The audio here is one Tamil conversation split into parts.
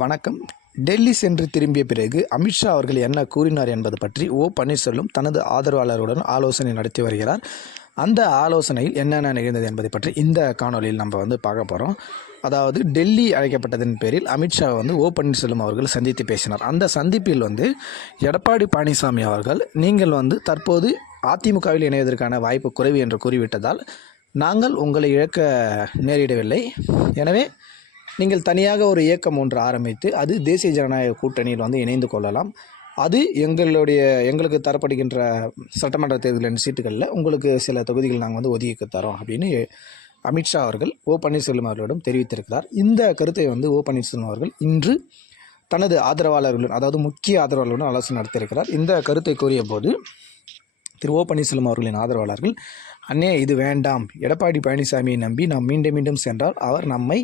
வணக்கம். டெல்லி சென்று திரும்பிய பிறகு அமித்ஷா அவர்கள் என்ன கூறினார் என்பது பற்றி ஓ பன்னீர்செல்வம் தனது ஆதரவாளருடன் ஆலோசனை நடத்தி வருகிறார். அந்த ஆலோசனையில் என்னென்ன நிகழ்ந்தது என்பதை பற்றி இந்த காணொலியில் நம்ம வந்து பார்க்க போகிறோம் அதாவது டெல்லி அழைக்கப்பட்டதன் பேரில் அமித்ஷா வந்து ஓ பன்னீர்செல்வம் அவர்கள் சந்தித்து பேசினார். அந்த சந்திப்பில் வந்து எடப்பாடி பழனிசாமி அவர்கள் நீங்கள் வந்து தற்போது அதிமுகவில் இணைவதற்கான வாய்ப்பு குறைவு என்று கூறிவிட்டதால் நாங்கள் உங்களை இழக்க நேரிடவில்லை. எனவே நீங்கள் தனியாக ஒரு இயக்கம் ஒன்று ஆரம்பித்து அது தேசிய ஜனநாயக கூட்டணியில் வந்து இணைந்து கொள்ளலாம். அது எங்களுடைய எங்களுக்கு தரப்படுகின்ற சட்டமன்ற தேர்தலின் சீட்டுகளில் உங்களுக்கு சில தொகுதிகள் நாங்கள் வந்து ஒதுக்கி தரோம் அப்படின்னு அமித்ஷா அவர்கள் ஓ பன்னீர்செல்வம் அவர்களிடம் தெரிவித்திருக்கிறார். இந்த கருத்தை வந்து ஓ பன்னீர்செல்வம் அவர்கள் இன்று தனது ஆதரவாளர்களுடன் அதாவது முக்கிய ஆதரவாளர்களுடன் ஆலோசனை நடத்தியிருக்கிறார். இந்த கருத்தை கூறிய போது திரு ஓ பன்னீர்செல்வம் அவர்களின் ஆதரவாளர்கள் அண்ணே இது வேண்டாம். எடப்பாடி பழனிசாமியை நம்பி நாம் மீண்டும் மீண்டும் சென்றால் அவர் நம்மை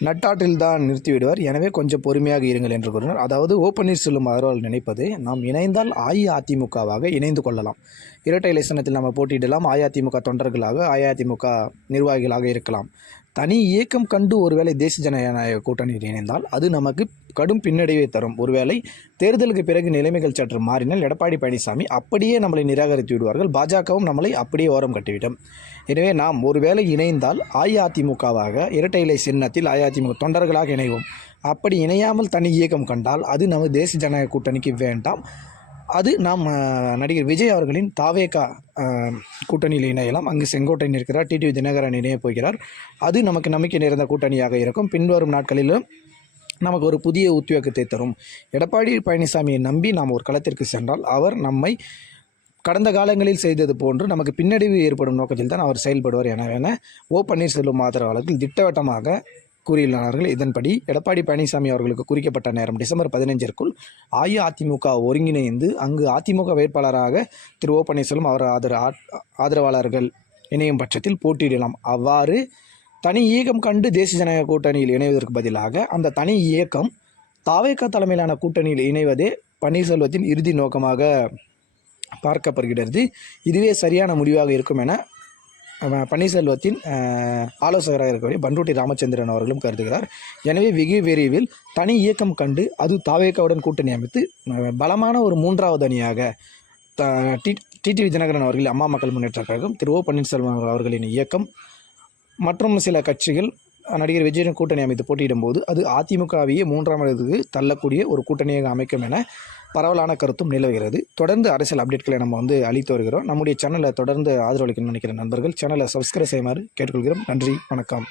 நட்டாற்றில் தான் நிறுத்திவிடுவார். எனவே கொஞ்சம் பொறுமையாக இருங்கள் என்று கூறினார். அதாவது ஓ பன்னீர்செல்வம் அவர்கள் நினைப்பது நாம் இணைந்தால் அஇஅதிமுகவாக இணைந்து கொள்ளலாம். இரட்டை இலசனத்தில் நம்ம போட்டியிடலாம். அஇஅதிமுக தொண்டர்களாக அஇஅதிமுக நிர்வாகிகளாக இருக்கலாம். தனி இயக்கம் கண்டு ஒருவேளை தேசிய ஜனநாயக கூட்டணியில் இணைந்தால் அது நமக்கு கடும் பின்னடைவை தரும். ஒருவேளை தேர்தலுக்கு பிறகு நிலைமைகள் சற்று மாறினால் எடப்பாடி பழனிசாமி அப்படியே நம்மளை நிராகரித்து விடுவார்கள். பாஜகவும் நம்மளை அப்படியே ஓரம் கட்டிவிடும். எனவே நாம் ஒருவேளை இணைந்தால் அஇஅதிமுகவாக இரட்டை இலை சின்னத்தில் அஇஅதிமுக தொண்டர்களாக இணைவோம். அப்படி இணையாமல் தனி இயக்கம் கண்டால் அது நமது தேசிய ஜனநாயக கூட்டணிக்கு வேண்டாம். அது நாம் நடிகர் விஜய் அவர்களின் தாவேகா கூட்டணியில் இணையலாம். அங்கு செங்கோட்டையன் இருக்கிறார் டிடிவி தினகரன் இணைய போகிறார். அது நமக்கு நம்பிக்கை நிறைந்த கூட்டணியாக இருக்கும். பின்வரும் நாட்களிலும் நமக்கு ஒரு புதிய உத்வேகத்தை தரும். எடப்பாடி பழனிசாமியை நம்பி நாம் ஒரு களத்திற்கு சென்றால் அவர் நம்மை கடந்த காலங்களில் செய்தது போன்று நமக்கு பின்னடைவு ஏற்படும் நோக்கத்தில் தான் அவர் செயல்படுவார் என என ஓ பன்னீர்செல்வம் ஆதரவாளர்கள் திட்டவட்டமாக கூறியுள்ளார்கள். இதன்படி எடப்பாடி பழனிசாமி அவர்களுக்கு குறிக்கப்பட்ட நேரம் டிசம்பர் பதினைஞ்சிற்குள் அஇஅதிமுக ஒருங்கிணைந்து அங்கு அதிமுக வேட்பாளராக திரு ஓ பன்னீர்செல்வம் அவர் ஆதர ஆதரவாளர்கள் இணையும் பட்சத்தில் போட்டியிடலாம். அவ்வாறு தனி இயக்கம் கண்டு தேசிய ஜனநாயக கூட்டணியில் இணைவதற்கு பதிலாக அந்த தனி இயக்கம் தாவேக்கா தலைமையிலான கூட்டணியில் இணைவதே பன்னீர்செல்வத்தின் இறுதி நோக்கமாக பார்க்கப்படுகிறது. இதுவே சரியான முடிவாக இருக்கும் என பன்னீர்செல்வத்தின் ஆலோசகராக இருக்கக்கூடிய பண்ருட்டி ராமச்சந்திரன் அவர்களும் கருதுகிறார். எனவே வெகு விரைவில் தனி இயக்கம் கண்டு அது தாவேக்காவுடன் கூட்டணி அமைத்து பலமான ஒரு மூன்றாவது அணியாக த டி டிடிவி தினகரன் அவர்கள் அம்மா மக்கள் முன்னேற்ற கழகம் திரு ஓ பன்னீர்செல்வம் அவர்களின் இயக்கம் மற்றும் சில கட்சிகள் நடிகர் விஜயன் கூட்டணி அமைத்து போட்டியிடும் போது அது அதிமுகவையே மூன்றாம் இடத்துக்கு தள்ளக்கூடிய ஒரு கூட்டணியாக அமைக்கும் என பரவலான கருத்தும் நிலவுகிறது. தொடர்ந்து அரசியல் அப்டேட்களை நம்ம வந்து அளித்து வருகிறோம். நம்முடைய சேனலை தொடர்ந்து ஆதரவளிக்கணும்னு நினைக்கிற நண்பர்கள் சேனலை சப்ஸ்கிரைப் செய்யுமாறு கேட்டுக்கொள்கிறோம். நன்றி வணக்கம்.